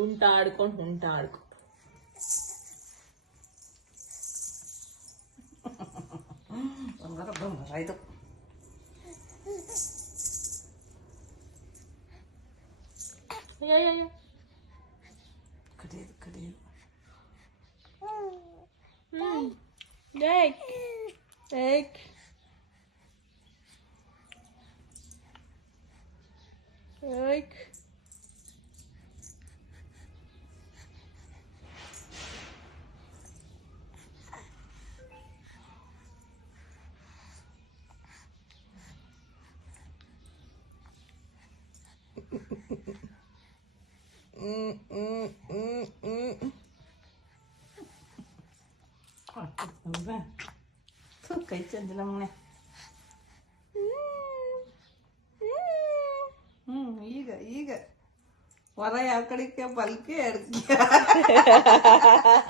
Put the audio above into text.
ಉಂಟ ಆಡ್ಕೊಂಡು ಬಂಗಾರ ಆಯ್ತು. ಕಡಿಯೋದು ಕೈ ಚಂದಿಲ್ಲ ಮನೆ. ಈಗ ಹೊರ ಯಾವ ಕಡೆಗೆ ಬಲ್ಕೆ